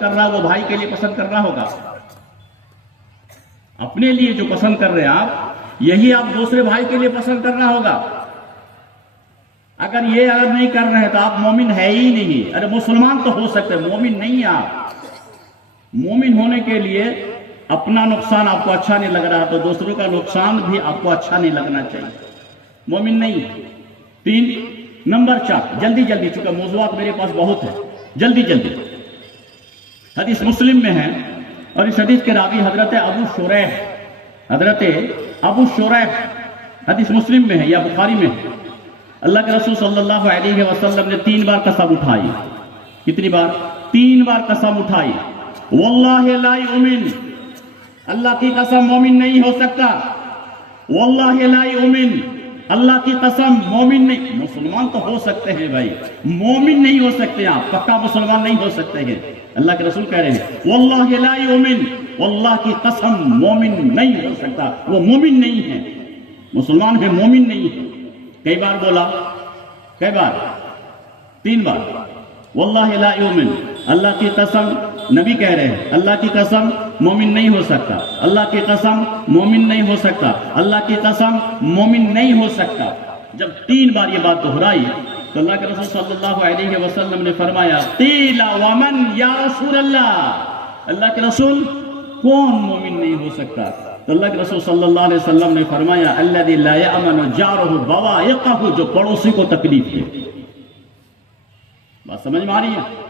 کر رہا وہ بھائی کے لیے پسند کر رہا ہوگا. اپنے لیے جو پسند کر رہے ہیں آپ، یہی آپ دوسرے بھائی کے لیے پسند کرنا ہوگا. اگر نہیں کر رہے ہیں تو آپ مومن ہے ہی نہیں. ارے مسلمان تو ہو سکتے، مومن نہیں ہیں آپ. مومن ہونے کے لیے اپنا نقصان آپ کو اچھا نہیں لگ رہا تو دوسروں کا نقصان بھی آپ کو اچھا نہیں لگنا چاہیے. مومن نہیں. 3 نمبر 4 جلدی جلدی، چونکہ موضوعات میرے پاس بہت ہے، جلدی جلدی. حدیث مسلم میں ہے اور اس حدیث کے راوی حضرت ابو شریح حدیث مسلم میں ہے یا بخاری میں ہے. اللہ کے رسول صلی اللہ علیہ وسلم نے 3 بار قسم اٹھائی. کتنی بار؟ 3 بار قسم اٹھائی. واللہ لا یؤمن، اللہ کی قسم مومن نہیں ہو سکتا. واللہ لا یؤمن، اللہ کی قسم مومن نہیں. مسلمان تو ہو سکتے ہیں بھائی، مومن نہیں ہو سکتے. آپ پکا مسلمان نہیں ہو سکتے ہیں. اللہ کے رسول کہہ رہے ہیں واللہ لا یؤمن، واللہ کی قسم مومن نہیں ہو سکتا. وہ مومن نہیں ہے، مسلمان ہے، مومن نہیں ہے. کئی بار بولا؟ کئی بار؟ 3 بار. واللہ لا یؤمن، اللہ کی قسم. نبی کہہ رہے ہیں اللہ کی قسم مومن نہیں ہو سکتا، اللہ کی قسم مومن نہیں ہو سکتا، اللہ کی قسم مومن نہیں ہو سکتا. جب 3 بار یہ بات دہرائی تو اللہ کے رسول صلی اللہ علیہ وسلم نے فرمایا قیل ومن یا رسول اللہ، اللہ کے رسول کون مومن نہیں ہو سکتا؟ تو اللہ کے رسول صلی اللہ علیہ وسلم نے فرمایا الذی لا یأمن جارہ بوائقہ، جو پڑوسی کو تکلیف دے. بات سمجھ میں آ رہی ہے؟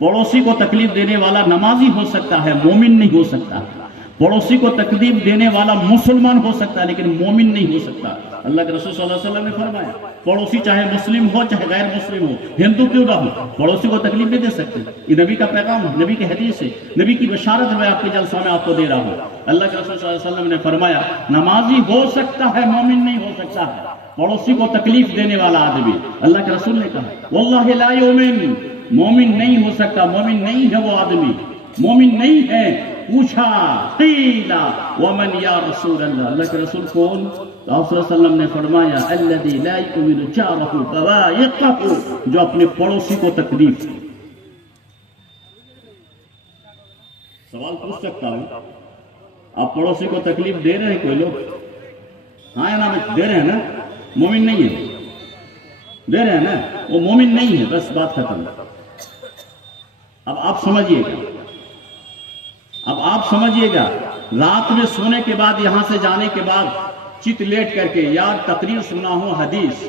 پڑوسی کو تکلیف دینے والا نمازی ہو سکتا ہے، مومن نہیں ہو سکتا. پڑوسی کو تکلیف دینے والا مسلمان ہو سکتا ہے لیکن مومن نہیں ہو سکتا. اللہ کے رسول صلی اللہ علیہ وسلم نے فرمایا پڑوسی چاہے مسلم ہو چاہے غیر مسلم ہو، ہندو کیوں نہ ہو، پڑوسی کو تکلیف نہیں دے سکتے. یہ نبی کا پیغام ہے، نبی کی حدیث ہے، نبی کی بشارت میں آپ کے جلسہ میں آپ کو دے رہا ہوں. اللہ کے رسول صلی اللہ علیہ وسلم نے فرمایا نمازی ہو سکتا ہے، مومن نہیں ہو سکتا ہے. پڑوسی کو تکلیف دینے والا آدمی، اللہ کے رسول نے کہا واللہ لا یؤمن، مومن نہیں ہو سکتا، مومن نہیں ہے وہ آدمی، مومن نہیں ہے. پوچھا قیل ومن یا رسول اللہ، اللہ کے رسول کون؟ تو آپ صلی اللہ علیہ وسلم نے فرمایا الذی لا یؤمن جارہ بوائقہ، جو اپنے پڑوسی کو تکلیف. سوال پوچھ سکتا ہوں، آپ پڑوسی کو تکلیف دے رہے ہیں کوئی لوگ؟ ہاں یا نا؟ دے رہے ہیں نا؟ مومن نہیں ہے. دے رہے ہیں نا؟ وہ مومن نہیں ہے، بس بات ختم. اب آپ سمجھیے گا رات میں سونے کے بعد یہاں سے جانے کے بعد چت لیٹ کر کے یار تقریر سنا ہوں، حدیث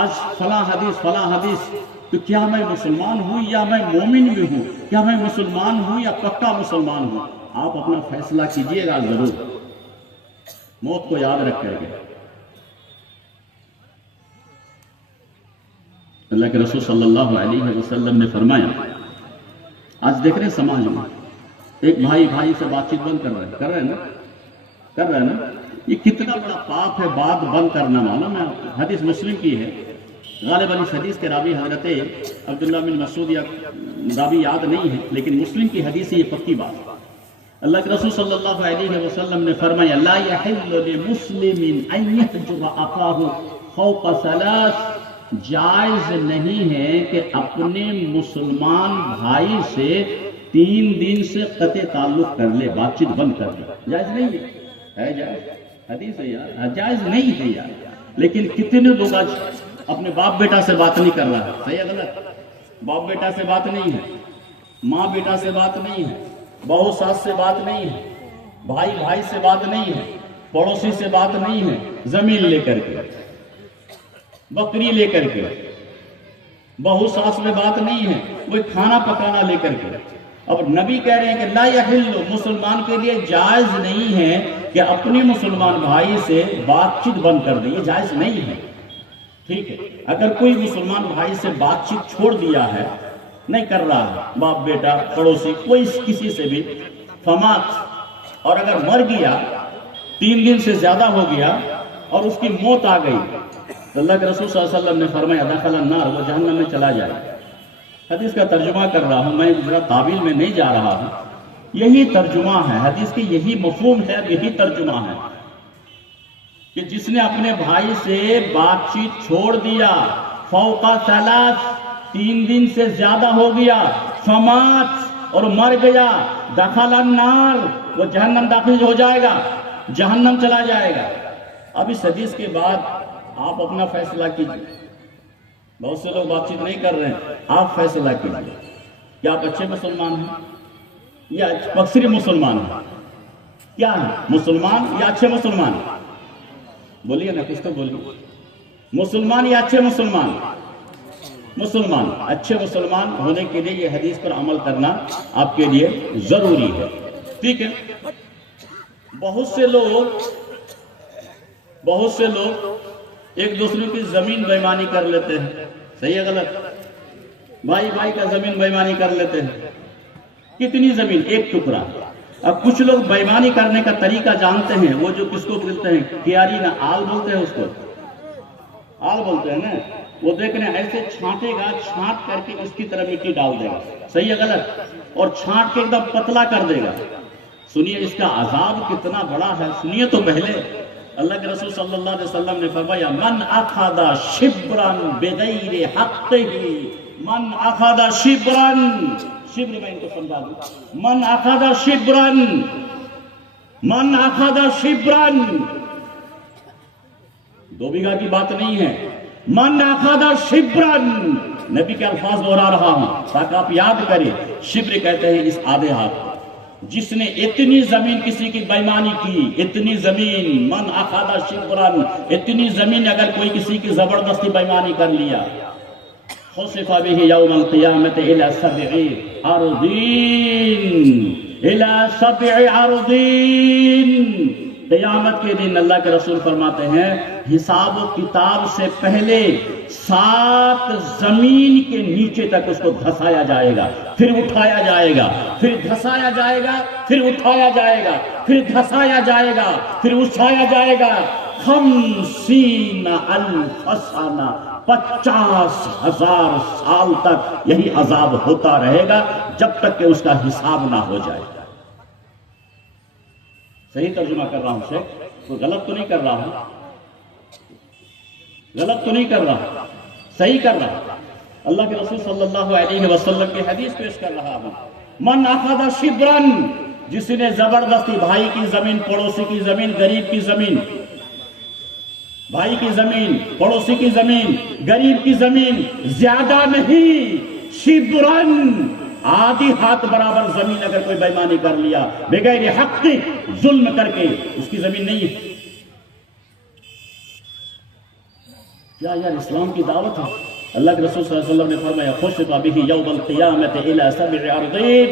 آج فلاں حدیث، تو کیا میں مسلمان ہوں یا میں مومن بھی ہوں؟ کیا میں مسلمان ہوں یا پکا مسلمان ہوں؟ آپ اپنا فیصلہ کیجئے گا ضرور، موت کو یاد رکھ کر کے. اللہ کے رسول صلی اللہ علیہ وسلم نے فرمایا آج دیکھ رہے ہیں سماج میں ایک بھائی سے بات چیت بند کر رہے ہیں نا. یہ کتنا بڑا پاپ ہے بات بند کرنا. معلوم ہے حدیث مسلم کی ہے، غالباً اس حدیث کے راوی حضرت عبداللہ بن مسعود یا راوی یاد نہیں ہے لیکن مسلم کی حدیث یہ پکی بات. اللہ کے رسول صلی اللہ علیہ وسلم نے فرمایا لا یحل لمسلم ان یحجر اخاہ فوق 3، جائز نہیں ہے کہ اپنے مسلمان بھائی سے 3 دن سے قطع تعلق کر لے، بات چیت بند کر لے. جائز نہیں ہے جائز حدیث ہے یار، جائز نہیں ہے یار. لیکن کتنے لوگ آج اپنے باپ بیٹا سے بات نہیں کر رہا ہے. صحیح ہے غلط؟ باپ بیٹا سے بات نہیں ہے، ماں بیٹا سے بات نہیں ہے، بہو ساس سے بات نہیں ہے، بھائی سے بات نہیں ہے، پڑوسی سے بات نہیں ہے. زمین لے کر کے، بکری لے کر کے، بہو ساس میں بات نہیں ہے، وہ کھانا پکانا لے کر کے. اور نبی کہہ رہے ہیں کہ لا یحل، مسلمان کے لیے جائز نہیں ہے کہ اپنے مسلمان بھائی سے بات چیت بند کر دے، یہ جائز نہیں ہے. ٹھیک ہے، اگر کوئی مسلمان بھائی سے بات چیت چھوڑ دیا ہے، نہیں کر رہا ہے، باپ بیٹا پڑوسی کوئی کسی سے بھی، فمات، اور اگر مر گیا 3 دن سے زیادہ ہو گیا اور اس کی موت آ گئی تو اللہ کے رسول صلی اللہ علیہ وسلم نے فرمایا دخل النار، وہ جہنم میں چلا جائے. حدیث کا ترجمہ کر رہا ہوں میں، ذرا تعویل میں نہیں جا رہا ہوں. یہی ترجمہ ہے حدیث کی، یہی مفہوم ہے، یہی ترجمہ ہے کہ جس نے اپنے بھائی سے بات چیت چھوڑ دیا فوق 3، 3 دن سے زیادہ ہو گیا، فمات، اور مر گیا دخل النار، وہ جہنم داخل ہو جائے گا، جہنم چلا جائے گا۔ اب اس حدیث کے بعد آپ اپنا فیصلہ کیجیے، بہت سے لوگ بات چیت نہیں کر رہے ہیں، آپ فیصلہ کیجیے کیا آپ اچھے مسلمان ہیں یا اکثر مسلمان ہیں؟ کیا ہے مسلمان یا اچھے مسلمان؟ بولیے نا، کچھ تو بولیے، مسلمان یا اچھے مسلمان؟ مسلمان۔ اچھے مسلمان ہونے کے لیے یہ حدیث پر عمل کرنا آپ کے لیے ضروری ہے، ٹھیک ہے؟ بہت سے لوگ ایک دوسرے کی زمین بےایمانی کر لیتے ہیں، صحیح ہے غلط؟ بھائی کا زمین بےایمانی کر لیتے ہیں، کتنی زمین؟ ایک ٹکڑا۔ اب کچھ لوگ بےایمانی کرنے کا طریقہ جانتے ہیں، وہ جو کس کو بولتے ہیں، کیاری نہ آل بولتے ہیں، اس کو آل بولتے ہیں نا، وہ دیکھنے ایسے چھانٹے گا، چھانٹ کر کے اس کی طرف مٹی ڈال دے گا، صحیح ہے غلط؟ اور چھانٹ کے ایک دم پتلا کر دے گا۔ سنیے اس کا عذاب کتنا بڑا ہے، سنیے تو پہلے۔ اللہ کے رسول صلی اللہ علیہ وسلم نے فرمایا من اخذ شبرا بغیر حقہ، من اخذ شبرا، شبر میں ان کو سمجھا دوں، من اخذ شبرا، من اخذ شبرا، 2 بیگھہ کی بات نہیں ہے، من اخذ شبرا، نبی کے الفاظ دہرا رہا ہوں تاکہ آپ یاد کریں، شبر کہتے ہیں اس آدھے ہاتھ کو۔ جس نے اتنی زمین کسی کی بےایمانی کی، اتنی زمین، من اخذ شبرا، اتنی زمین اگر کوئی کسی کی زبردستی بےایمانی کر لیا، خسف به یوم القیامت الی 7 ارضین، الی 7 ارضین، قیامت کے دن اللہ کے رسول فرماتے ہیں حساب و کتاب سے پہلے 7 زمین کے نیچے تک اس کو دھسایا جائے گا، پھر اٹھایا جائے گا، پھر دھسایا جائے گا، پھر اٹھایا جائے گا، پھر دھسایا جائے گا، پھر اٹھایا جائے گا، 50,000 سنہ، 50,000 سال تک یہی عذاب ہوتا رہے گا جب تک کہ اس کا حساب نہ ہو جائے۔ صحیح ترجمہ کر رہا ہوں شیخ؟ کوئی غلط تو نہیں کر رہا ہوں؟ غلط تو نہیں کر رہا، صحیح کر رہا۔ اللہ کے رسول صلی اللہ علیہ وسلم کی حدیث پیش کر رہا ہوں، من اخذ شبرا، جس نے زبردستی بھائی کی زمین، پڑوسی کی زمین، غریب کی زمین، بھائی کی زمین، پڑوسی کی زمین، غریب کی زمین، زیادہ نہیں، شبرن، آدھی ہاتھ برابر زمین اگر کوئی بےایمانی کر لیا بغیر حق، ظلم کر کے، اس کی زمین نہیں ہے۔ کیا یار اسلام کی دعوت ہے؟ اللہ کے رسول صلی اللہ علیہ وسلم نے فرمایا خسف به یوم القیامت الی 7 ارضین،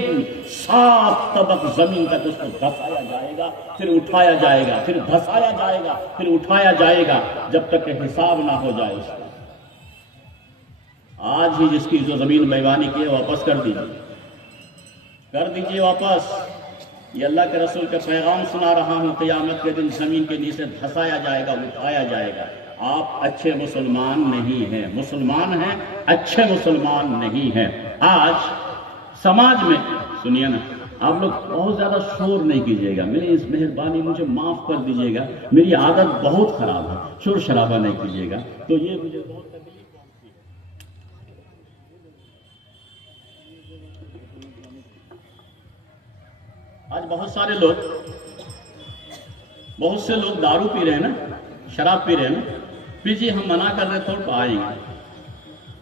7 طبق زمین تک اس کو دھسایا جائے گا، پھر اٹھایا جائے گا، پھر دھسایا جائے گا، پھر اٹھایا جائے گا، جب تک کہ حساب نہ ہو جائے اس کا۔ آج ہی جس کی جو زمین بےایمانی کی ہے واپس کر دیجیے واپس۔ یہ اللہ کے رسول کا پیغام سنا رہا ہوں، قیامت کے دن زمین کے نیچے دھسایا جائے گا، اٹھایا جائے گا۔ آپ اچھے مسلمان نہیں ہیں، مسلمان ہیں، اچھے مسلمان نہیں ہیں۔ آج سماج میں، سنیے نا، آپ لوگ بہت زیادہ شور نہیں کیجیے گا، میری اس مہربانی مجھے معاف کر دیجیے گا، میری عادت بہت خراب ہے، شور شرابہ نہیں کیجیے گا، تو یہ مجھے بہت تکلیف پہنچتی ہے۔ آج بہت سے لوگ دارو پی رہے ہیں نا، شراب پی رہے ہیں نا، پیجیے، ہم منع کر رہے تھوڑ پائیں گے،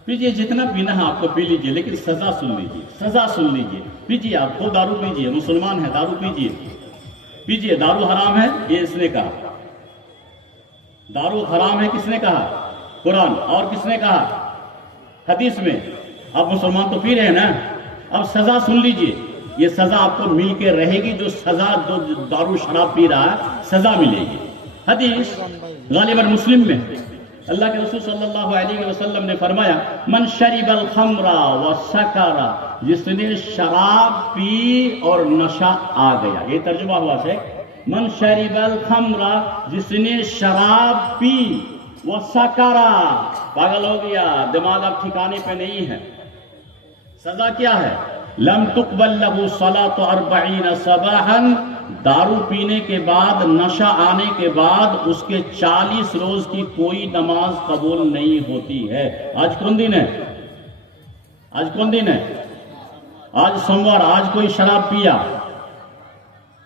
پیجیے جتنا پینا ہے آپ کو پی لیجیے، لیکن سزا سن لیجیے، سزا سن لیجیے، پیجیے، آپ کو دارو پیجیے، مسلمان ہے، دارو پیجیے، دارو حرام ہے یہ اس نے کہا، دارو حرام ہے کس نے کہا؟ قرآن، اور کس نے کہا؟ حدیث میں۔ آپ مسلمان تو پی رہے ہیں نا، اب سزا سن لیجیے، یہ سزا آپ کو مل کے رہے گی، جو سزا جو دارو شراب پی رہا ہے سزا ملے گی۔ حدیث غالباً مسلم میں، اللہ کے رسول صلی اللہ علیہ وسلم نے فرمایا من شرب الخمر وسکر، جس نے شراب پی اور نشہ آ گیا، یہ ترجمہ ہوا ہے، من شرب الخمر، جس نے شراب پی، وسکر، پاگل ہو گیا، دماغ اب ٹھکانے پہ نہیں ہے، سزا کیا ہے؟ لم تقبل له صلاة 40 صباحا، دارو پینے کے بعد، نشہ آنے کے بعد اس کے 40 روز کی کوئی نماز قبول نہیں ہوتی ہے۔ آج کون دن ہے؟ آج کون دن ہے؟ آج سوموار، آج کوئی شراب پیا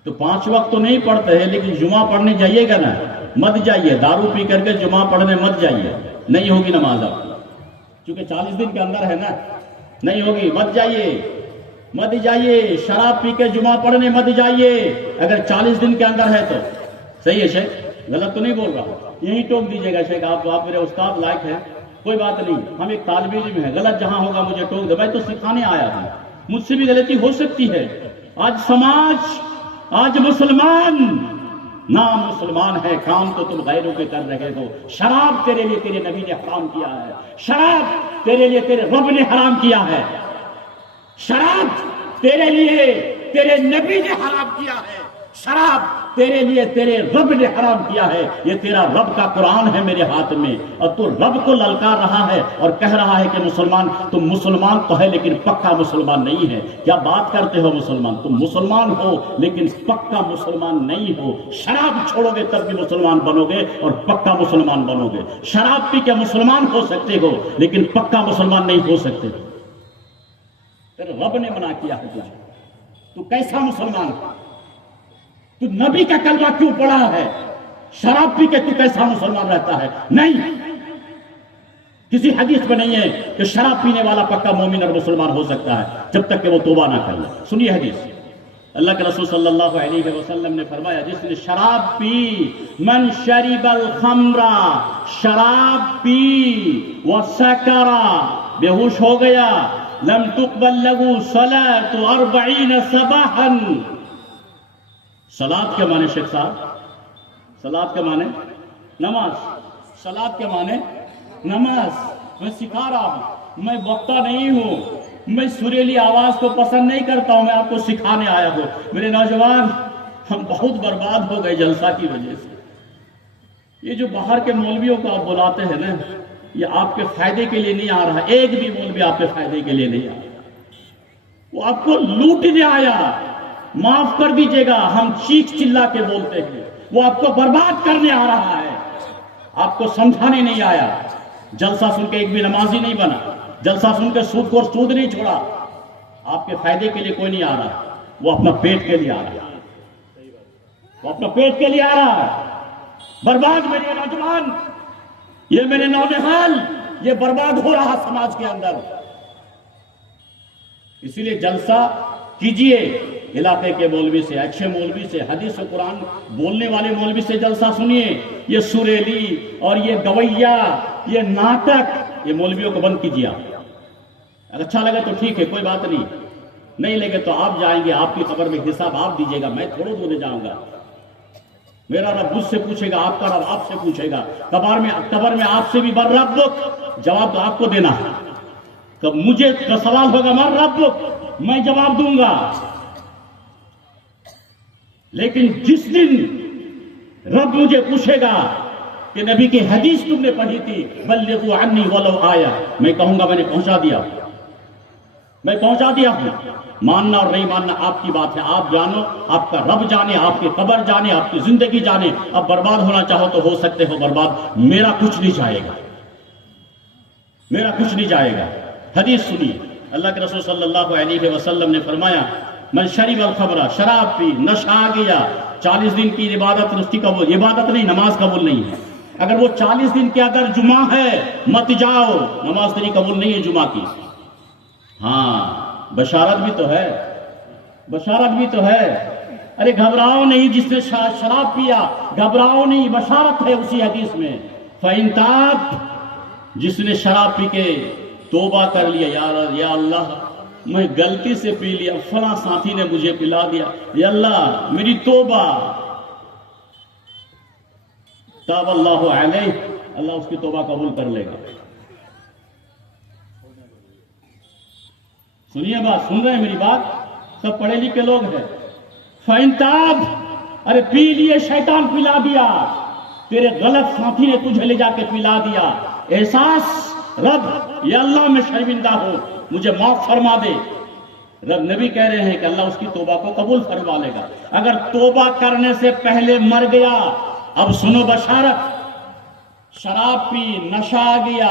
تو 5 وقت تو نہیں پڑھتے ہیں، لیکن جمعہ پڑھنے جائیے گا نا، مت جائیے، دارو پی کر کے جمعہ پڑھنے مت جائیے، نہیں ہوگی نماز آپ، چونکہ 40 دن کے اندر ہے نا، نہیں ہوگی، مت جائیے، مت جائیے، شراب پی کے جمعہ پڑھنے مت جائیے، اگر 40 دن کے اندر ہے تو۔ صحیح ہے شیخ، غلط تو نہیں بول رہا، یہی ٹوک دیجیے گا شیخ، آپ میرے استاد لائق ہیں، کوئی بات نہیں، ہم ایک طالب علم ہیں، غلط جہاں ہوگا مجھے ٹوک دے، میں تو سکھانے آیا ہوں، مجھ سے بھی غلطی ہو سکتی ہے۔ آج سماج، آج مسلمان، نام مسلمان ہے، کام تو تم غیروں کے کر رہے ہو۔ شراب تیرے لیے تیرے نبی نے حرام کیا ہے، شراب تیرے لیے تیرے رب نے حرام کیا ہے، شراب تیرے لیے تیرے نبی نے حرام کیا ہے، شراب تیرے لیے تیرے رب نے حرام کیا ہے۔ یہ تیرا رب کا قرآن ہے میرے ہاتھ میں، اور تو رب کو للکار رہا ہے اور کہہ رہا ہے کہ مسلمان، تم مسلمان تو ہے لیکن پکا مسلمان نہیں ہے۔ کیا بات کرتے ہو مسلمان، تم مسلمان ہو لیکن پکا مسلمان نہیں ہو۔ شراب چھوڑو گے تب بھی مسلمان بنو گے اور پکا مسلمان بنو گے۔ شراب پی کے مسلمان ہو سکتے ہو لیکن پکا مسلمان نہیں ہو سکتے۔ تیرے رب نے منع کیا ہے تجھے، تو کیسا مسلمان ہے؟ تو نبی کا کلمہ کیوں پڑھا ہے؟ شراب پی کے تو کیسا مسلمان رہتا ہے؟ نہیں، کسی حدیث میں نہیں ہے کہ شراب پینے والا پکا مومن اور مسلمان ہو سکتا ہے جب تک کہ وہ توبہ نہ کر لے۔ سنیے حدیث، اللہ کے رسول صلی اللہ علیہ وسلم نے فرمایا، جس نے شراب پی، من شرب الخمر، شراب پی، وسکرا، بے ہوش ہو گیا، لم تقبل له صلاة 40 صباحا۔ صلاۃ کے معنی شیخ صاحب، صلاۃ کے معنی نماز، صلاۃ کے معنی نماز۔ میں سکھا رہا ہوں، میں وقتہ نہیں ہوں، میں سریلی آواز کو پسند نہیں کرتا ہوں، میں آپ کو سکھانے آیا ہوں۔ میرے نوجوان، ہم بہت برباد ہو گئے جلسہ کی وجہ سے۔ یہ جو باہر کے مولویوں کو آپ بلاتے ہیں نا، یہ آپ کے فائدے کے لیے نہیں آ رہا، ایک بھی مولوی آپ کے فائدے کے لیے نہیں آ رہا، وہ آپ کو لوٹنے آیا، معاف کر دیجئے گا، ہم چیخ چلا کے بولتے ہیں، وہ آپ کو برباد کرنے آ رہا ہے، آپ کو سمجھانے نہیں آیا۔ جلسہ سن کے ایک بھی نمازی نہیں بنا، جلسہ سن کے سود کو سود نہیں چھوڑا، آپ کے فائدے کے لیے کوئی نہیں آ رہا، وہ اپنا پیٹ کے لیے آ رہا ہے، وہ اپنا پیٹ کے لیے آ رہا ہے۔ برباد میرے نوجوان، یہ میرے نونہال، یہ برباد ہو رہا سماج کے اندر۔ اسی لیے جلسہ کیجئے علاقے کے مولوی سے، اچھے مولوی سے، حدیث و قرآن بولنے والے مولوی سے جلسہ سنیے۔ یہ سریلی اور یہ گویا، یہ ناٹک، یہ مولویوں کو بند کیجئے۔ اگر اچھا لگے تو ٹھیک ہے، کوئی بات نہیں لگے تو آپ جائیں گے، آپ کی قبر میں حساب آپ دیجئے گا، میں تھوڑا دور جاؤں گا۔ میرا رب مجھ سے پوچھے گا، آپ کا رب آپ سے پوچھے گا، قبر میں آپ سے بھی بر ربک، جواب تو آپ کو دینا ہے۔ کب مجھے کا سوال ہوگا من ربک، میں جواب دوں گا، لیکن جس دن رب مجھے پوچھے گا کہ نبی کی حدیث تم نے پڑھی تھی، بلغوا عنی ولو آیا، میں کہوں گا میں نے پہنچا دیا، میں پہنچا دیا ہوں۔ ماننا اور نہیں ماننا آپ کی بات ہے، آپ جانو، آپ کا رب جانے، آپ کی قبر جانے، آپ کی زندگی جانے۔ اب برباد ہونا چاہو تو ہو سکتے ہو برباد، میرا کچھ نہیں جائے گا، میرا کچھ نہیں جائے گا۔ حدیث سنی، اللہ کے رسول صلی اللہ علیہ وسلم نے فرمایا، من شرب الخمر، شراب پی، نشہ آ گیا، 40 دن کی عبادت اس کی قبول، عبادت نہیں، نماز قبول نہیں ہے۔ اگر وہ 40 دن کے اگر جمعہ ہے مت جاؤ، نماز تیری قبول نہیں ہے جمعہ کی۔ ہاں، بشارت بھی تو ہے، بشارت بھی تو ہے۔ ارے گھبراؤ نہیں، جس نے شراب پیا گھبراؤ نہیں، بشارت ہے اسی حدیث میں۔ فَإِن تاب، جس نے شراب پی کے توبہ کر لیا، یا اللہ میں غلطی سے پی لیا، فلاں ساتھی نے مجھے پلا دیا، یا اللہ میری توبہ، تاب اللہ علیہ، اللہ اس کی توبہ قبول کر لے گا۔ سنیے بات، سن رہے ہیں میری بات؟ سب پڑھے لکھے لوگ ہیں۔ فَإِن تاب، ارے پی لیے، شیطان پلا دیا، تیرے غلط ساتھی نے تجھے لے جا کے پلا دیا، احساس، رب یا اللہ میں شرمندہ ہوں، مجھے معاف فرما دے۔ رب نبی کہہ رہے ہیں کہ اللہ اس کی توبہ کو قبول فرما لے گا۔ اگر توبہ کرنے سے پہلے مر گیا، اب سنو بشارت، شراب پی، نشہ آ گیا،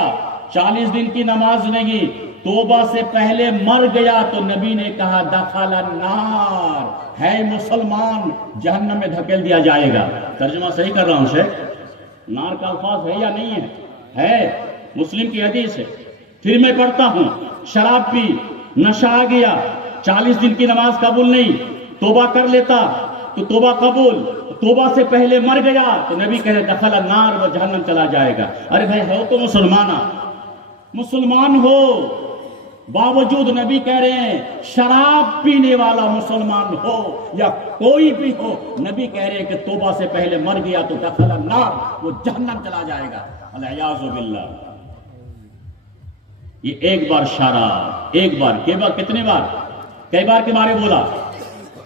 40 دن کی نماز نہیں، توبہ سے پہلے مر گیا تو نبی نے کہا دخل النار، ہے مسلمان جہنم میں دھکیل دیا جائے گا۔ ترجمہ صحیح کر رہا ہوں شیخ؟ نار کا الفاظ ہے یا نہیں ہے؟ ہے، مسلم کی حدیث ہے۔ پھر میں پڑھتا ہوں، شراب پی، نشہ آ گیا، 40 دن کی نماز قبول نہیں، توبہ کر لیتا تو توبہ قبول، توبہ سے پہلے مر گیا تو نبی کہہ رہے دخل النار، وہ جہنم چلا جائے گا۔ ارے بھائی ہو تو مسلمان ہو، باوجود نبی کہہ رہے ہیں شراب پینے والا مسلمان ہو یا کوئی بھی ہو، نبی کہہ رہے ہیں کہ توبہ سے پہلے مر گیا تو دخل النار، وہ جہنم چلا جائے گا، والعیاذ باللہ۔ یہ ایک بار شراب، ایک بار، کتنے بار، کئی بار کے بارے بولا؟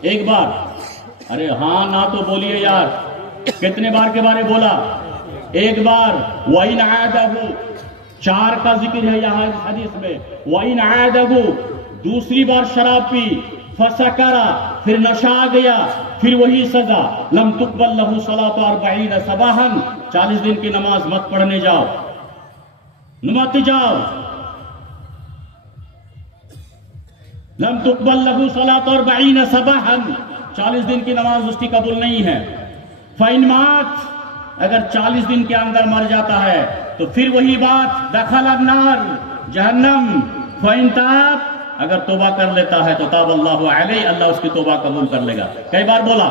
ایک بار۔ ارے ہاں نہ تو بولیے یار، کتنے بار کے بارے بولا؟ ایک بار۔ وَإِنْ عَادَهُ، 4 کا ذکر ہے یہاں اس حدیث میں۔ وَإِنْ عَادَهُ، دوسری بار شراب پی، فَسَكَرَ، پھر نشہ آ گیا، پھر وہی سزا، لَمْ تُقْبَلْ لَهُ صَلَاةُ 40 صباحًا، 40 دن کی نماز مت پڑھنے جاؤ، مت جاؤ، لَمْ تُقْبَلْ لَهُ صَلَاةُ 40 صباحًا، 40 دن کی نماز اس کی قبول نہیں ہے۔ فَإِنْ مَاتَ، اگر 40 دن کے اندر مر جاتا ہے تو پھر وہی بات، دخل النار، جہنم۔ فَإِنْ تَابَ، اگر توبہ کر لیتا ہے تو تاب اللہ علیہ، اللہ اس کی توبہ قبول کر لے گا۔ کئی بار بولا؟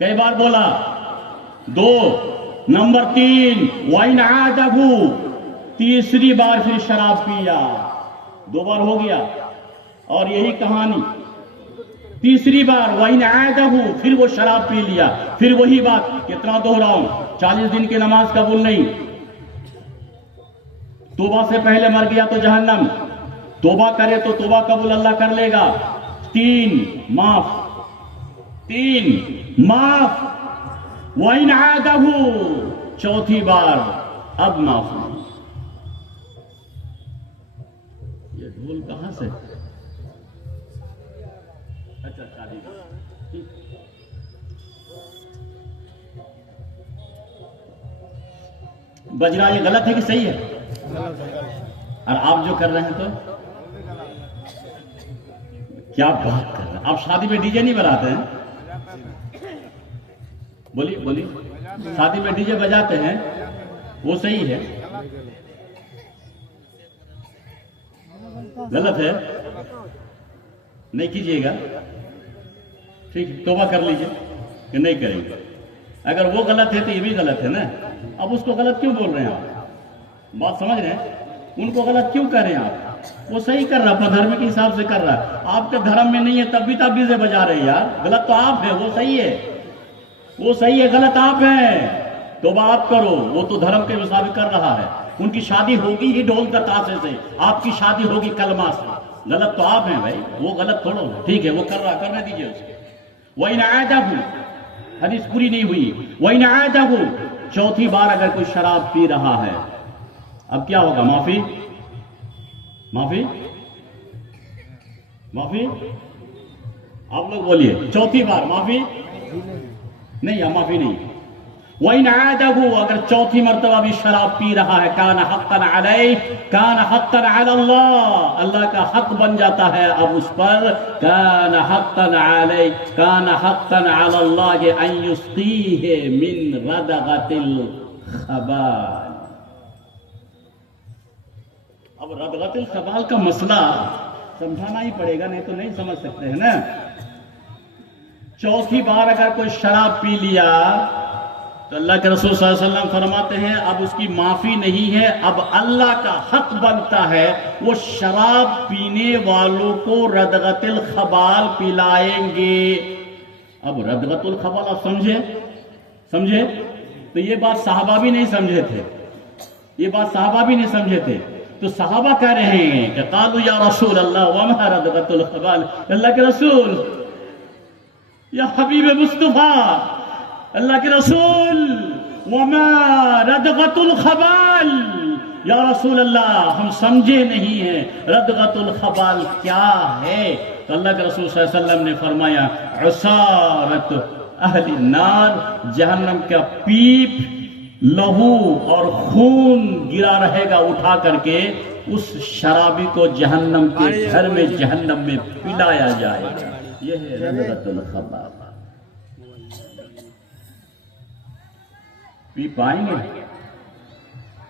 کئی بار بولا؟ 2۔ نمبر 3، وَإِنْ عَادَهُ، تیسری بار پھر شراب پیا، 2 بار ہو گیا، اور یہی کہانی، تیسری بار وَإِنْ عَادَهُ، پھر وہ شراب پی لیا، پھر وہی بات، کتنا دہراؤں، 40 دن کی نماز قبول نہیں، توبہ سے پہلے مر گیا تو جہنم، توبہ کرے تو توبہ قبول اللہ کر لے گا۔ 3 معاف، 3 معاف، وَإِنْ عَادَهُ، چوتھی بار اب معاف نہیں۔ یہ ڈھول کہاں سے؟ اچھا شادی بج رہا، یہ غلط ہے کہ صحیح ہے؟ اور آپ جو کر رہے ہیں تو کیا بات کر رہے ہیں آپ؟ شادی میں ڈی جے نہیں بجاتے ہیں؟ بولیے بولیے، شادی میں ڈی جے بجاتے ہیں، وہ صحیح ہے؟ غلط ہے؟ نہیں کیجیے گا، ٹھیک ہے، توبہ کر لیجئے کہ نہیں کریں گے۔ اگر وہ غلط ہے تو یہ بھی غلط ہے نا، اب اس کو غلط کیوں بول رہے ہیں آپ؟ بات سمجھ رہے ہیں؟ ان کو غلط کیوں کر رہے ہیں آپ؟ وہ صحیح کر رہا ہے، اپنا دھرم کے حساب سے کر رہا ہے، آپ کے دھرم میں نہیں ہے تب بھی تب ڈیزے بجا رہے ہیں یار، غلط تو آپ ہیں، وہ صحیح ہے، وہ صحیح ہے، غلط آپ ہیں، توبہ آپ کرو، وہ تو دھرم کے مطابق کر رہا ہے، ان کی شادی ہوگی ہی ڈھول تتاشے سے، آپ کی شادی ہوگی کلمہ سے، غلط تو آپ ہیں بھائی، وہ غلط تھوڑا، ٹھیک ہے وہ کر رہا، کرنے دیجئے اسے۔ وَإِنْ عَادَهُ، حدیث پوری نہیں ہوئی، وَإِنْ عَادَهُ، چوتھی بار اگر کوئی شراب پی رہا ہے، اب کیا ہوگا؟ معافی؟ معافی؟ معافی؟ آپ لوگ بولیے، چوتھی بار معافی نہیں، یا معافی نہیں۔ وَإِنْ عَادَهُ، اگر چوتھی مرتبہ بھی شراب پی رہا ہے، كَانَ حَقًّا عَلَيْهِ، كَانَ حَقًّا عَلَى اللَّهِ، اللہ کا حق بن جاتا ہے اب اس پر، كَانَ حَقًّا عَلَيْهِ، كَانَ حَقًّا عَلَى اللَّهِ أَن يُسْقِيهِ مِنْ رَدْغَةِ الْخَبَالِ۔ اب رَدْغَةِ الْخَبَالِ کا مسئلہ سمجھانا ہی پڑے گا، نہیں تو نہیں سمجھ سکتے ہیں نا۔ چوتھی بار اگر کوئی شراب پی لیا تو اللہ کے رسول صلی اللہ علیہ وسلم فرماتے ہیں اب اس کی معافی نہیں ہے، اب اللہ کا حق بنتا ہے وہ شراب پینے والوں کو ردغت الخبال پلائیں گے۔ اب ردغت الخبال آپ سمجھے تو یہ بات صحابہ بھی نہیں سمجھے تھے، یہ بات صحابہ بھی نہیں سمجھے تھے، تو صحابہ کہہ رہے ہیں کہ قالوا یا رسول اللہ وما ردغت الخبال، اللہ کے رسول، یا حبیب مصطفیٰ، اللہ کے رسول، وما ردغت الخبال، یا رسول اللہ ہم سمجھے نہیں ہیں ردغت الخبال کیا ہے۔ تو اللہ کے رسول صلی اللہ علیہ وسلم نے فرمایا عصارت اہل النار، جہنم کا پیپ، لہو اور خون گرا رہے گا اٹھا کر کے اس شرابی کو جہنم کے گھر میں جہنم میں پلایا جائے گا. یہ ہے رضرت الخباب. پی پائیں گے؟